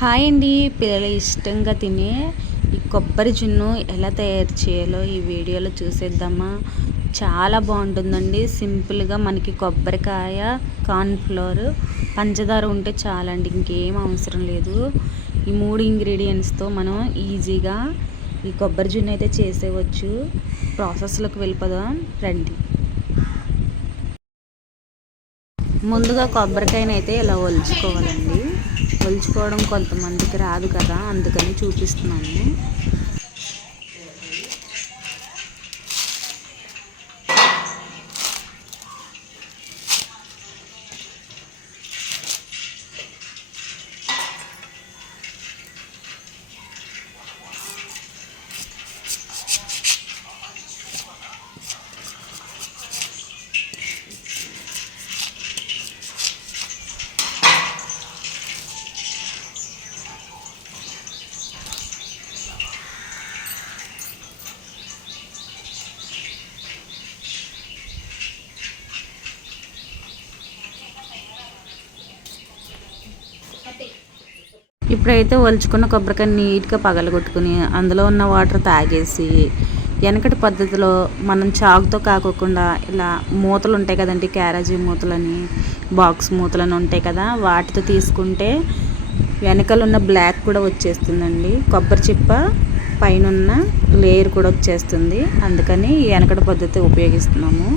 Hi అండి. పిల్లలు ఇష్టంగా తినే ఈ కొబ్బరి జున్ను ఎలా తయారు చేయాలో ఈ వీడియోలో చూసేద్దామా. చాలా బాగుంటుందండి. సింపుల్గా మనకి కొబ్బరికాయ, కార్న్ఫ్లోర్, పంచదార ఉంటే చాలండి, ఇంకేం అవసరం లేదు. ఈ 3 ఇంగ్రీడియంట్స్తో మనం ఈజీగా ఈ కొబ్బరి జున్ను అయితే చేసేవచ్చు. ప్రాసెస్లోకి వెళ్ళిపోదాం రండి. ముందుగా కొబ్బరికాయని అయితే ఇలా ఒలుచుకోవాలండి. ఒలుచుకోవడం కొంతమందికి రాదు కదా, అందుకని చూపిస్తున్నాను. ఇప్పుడైతే ఒలుచుకున్న కొబ్బరికాయ నీట్గా పగలగొట్టుకుని అందులో ఉన్న వాటర్ తాగేసి, వెనకటి పద్ధతిలో మనం చాకుతో కాకోకుండా ఇలా మూతలు ఉంటాయి కదండి, క్యారేజీ మూతలని, బాక్స్ మూతలని ఉంటాయి కదా, వాటితో తీసుకుంటే వెనకాల ఉన్న బ్లాక్ కూడా వచ్చేస్తుందండి. కొబ్బరి చిప్ప పైన ఉన్న లేయర్ కూడా వచ్చేస్తుంది. అందుకని ఈ వెనకటి పద్ధతి ఉపయోగిస్తున్నాము.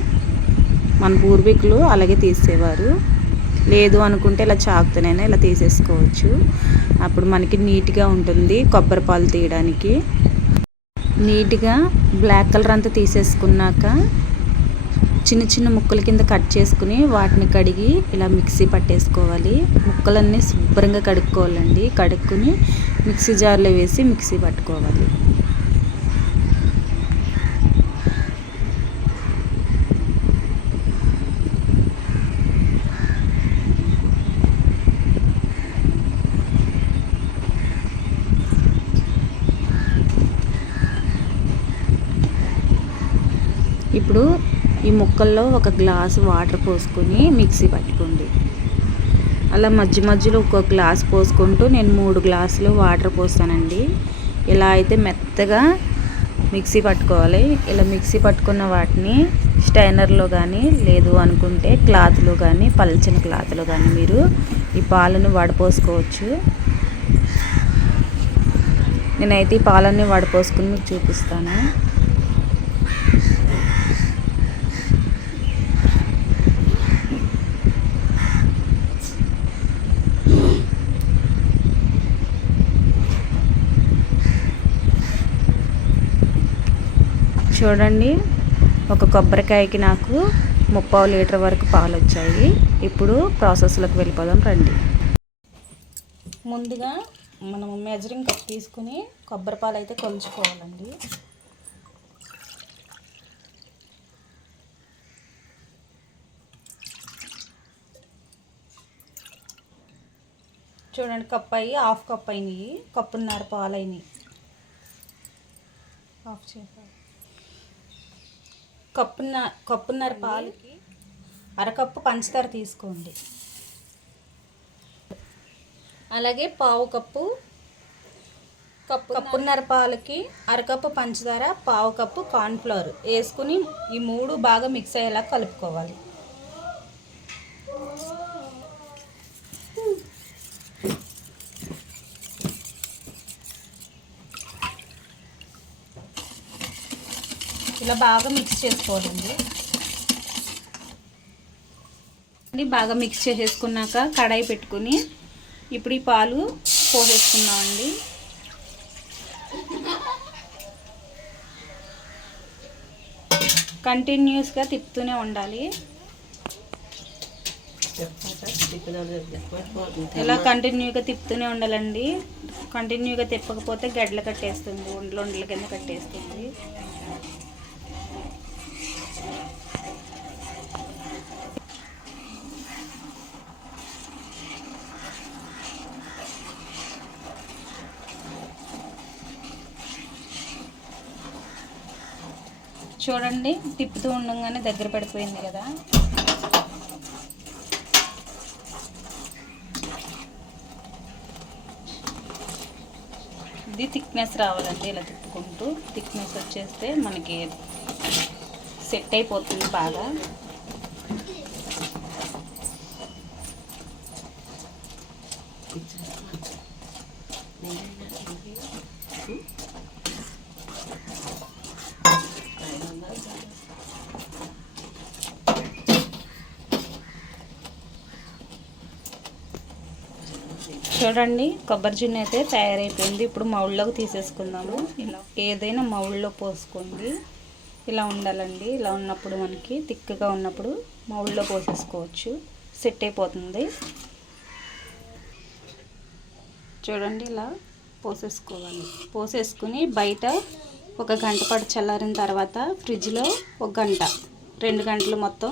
మన పూర్వీకులు అలాగే తీసేవారు. లేదు అనుకుంటే ఇలా చాకుతోనైనా ఇలా తీసేసుకోవచ్చు. అప్పుడు మనకి నీట్గా ఉంటుంది కొబ్బరి పాలు తీయడానికి. నీట్గా బ్లాక్ కలర్ అంతా తీసేసుకున్నాక చిన్న చిన్న ముక్కల కింద కట్ చేసుకుని వాటిని కడిగి ఇలా మిక్సీ పట్టేసుకోవాలి. ముక్కలన్నీ శుభ్రంగా కడుక్కోవాలండి. కడుక్కుని మిక్సీ జార్లో వేసి మిక్సీ పట్టుకోవాలి. ఇప్పుడు ఈ ముక్కల్లో ఒక గ్లాసు వాటర్ పోసుకొని మిక్సీ పట్టుకోండి. అలా మధ్య మధ్యలో ఒక్కొక్క గ్లాస్ పోసుకుంటూ నేను 3 గ్లాసులు వాటర్ పోస్తానండి. ఇలా అయితే మెత్తగా మిక్సీ పట్టుకోవాలి. ఇలా మిక్సీ పట్టుకున్న వాటిని స్టైనర్లో కానీ, లేదు అనుకుంటే క్లాత్లో కానీ, పల్చని క్లాత్లో కానీ మీరు ఈ పాలను వడపోసుకోవచ్చు. నేనైతే ఈ పాలన్నీ వడపోసుకుని మీకు చూపిస్తాను. చూడండి, ఒక కొబ్బరికాయకి నాకు 30 లీటర్ వరకు పాలు వచ్చాయి. ఇప్పుడు ప్రాసెస్లోకి వెళ్ళిపోదాం రండి. ముందుగా మనము మెజరింగ్ కప్ తీసుకుని కొబ్బరి పాలు అయితే కొలుచుకోవాలండి. చూడండి, కప్ అయ్యి హాఫ్ కప్ అయినాయి, కప్పున్నర పాలు అయినాయి. హాఫ్ చేయాలి. కప్పున్నర పాలకి అరకప్పు పంచదార తీసుకోండి. అలాగే పావు కప్పు, కప్పున్నర పాలకి అరకప్పు పంచదార, పావు కప్పు కార్న్ఫ్లోర్ వేసుకుని ఈ 3 బాగా మిక్స్ అయ్యేలా కలుపుకోవాలి. ఇలా బాగా మిక్స్ చేసుకోవాలండి. బాగా మిక్స్ చేసేసుకున్నాక కడాయి పెట్టుకుని ఇప్పుడు ఈ పాలు పోసేసుకున్నామండి. కంటిన్యూస్గా తిప్పుతూనే ఉండాలి. ఇలా కంటిన్యూగా తిప్పుతూనే ఉండాలండి. కంటిన్యూగా తిప్పకపోతే గడ్డలు కట్టేస్తుంది, ఉండల కింద కట్టేస్తుంది. చూడండి, తిప్పుతూ ఉండగానే దగ్గర పడిపోయింది కదా. ఇది థిక్నెస్ రావాలండి. ఇలా తిప్పుకుంటూ థిక్నెస్ వచ్చేస్తే మనకి సెట్ అయిపోతుంది బాగా. చూడండి, కొబ్బరి జున్ను అయితే తయారైపోయింది. ఇప్పుడు మౌల్లోకి తీసేసుకుందాము. ఇలా ఏదైనా మౌల్లో పోసుకోండి. ఇలా ఉండాలండి. ఇలా ఉన్నప్పుడు మనకి తిక్కగా ఉన్నప్పుడు మౌల్లో పోసేసుకోవచ్చు, సెట్ అయిపోతుంది. చూడండి, ఇలా పోసేసుకోవాలి. పోసేసుకుని బయట 1 గంట పాటు చల్లారిన తర్వాత ఫ్రిడ్జ్లో 1 గంట 2 గంటలు మొత్తం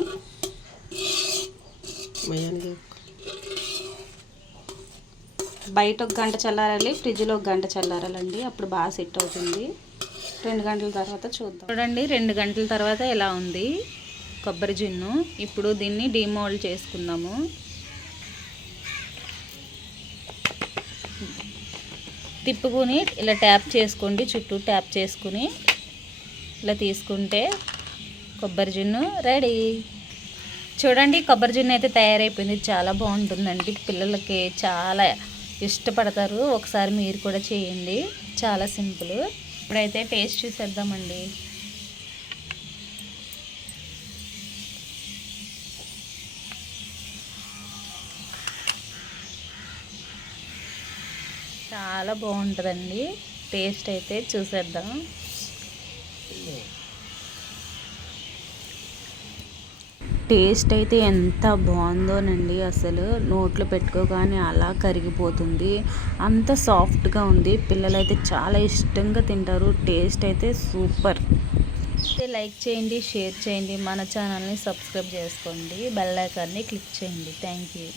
బయట 1 గంట చల్లారాలి, ఫ్రిడ్జ్లో 1 గంట చల్లారాలండి. అప్పుడు బాగా సెట్ అవుతుంది. 2 గంటల తర్వాత చూద్దాం. చూడండి, 2 గంటల తర్వాత ఎలా ఉంది కొబ్బరి జున్ను. ఇప్పుడు దీన్ని డీమోల్డ్ చేసుకుందాము. తిప్పుకుని ఇలా ట్యాప్ చేసుకోండి, చుట్టూ ట్యాప్ చేసుకుని ఇలా తీసుకుంటే కొబ్బరి జున్ను రెడీ. చూడండి, కొబ్బరి జున్ను అయితే తయారైపోయింది. చాలా బాగుంటుందండి, పిల్లలకి చాలా ఇష్టపడతారు. ఒకసారి మీరు కూడా చేయండి, చాలా సింపుల్. ఇప్పుడైతే టేస్ట్ చూసేద్దామండి. చాలా బాగుంటుందండి, టేస్ట్ అయితే చూసేద్దాం. టేస్ట్ అయితే ఎంత బాగుందోనండి, అసలు నోట్లో పెట్టుకోగానే అలా కరిగిపోతుంది. అంత సాఫ్ట్గా ఉంది. పిల్లలైతే చాలా ఇష్టంగా తింటారు. టేస్ట్ అయితే సూపర్. లైక్ చేయండి, షేర్ చేయండి, మన ఛానల్ని సబ్స్క్రైబ్ చేసుకోండి, బెల్ ఐకాన్ని క్లిక్ చేయండి. Thank you.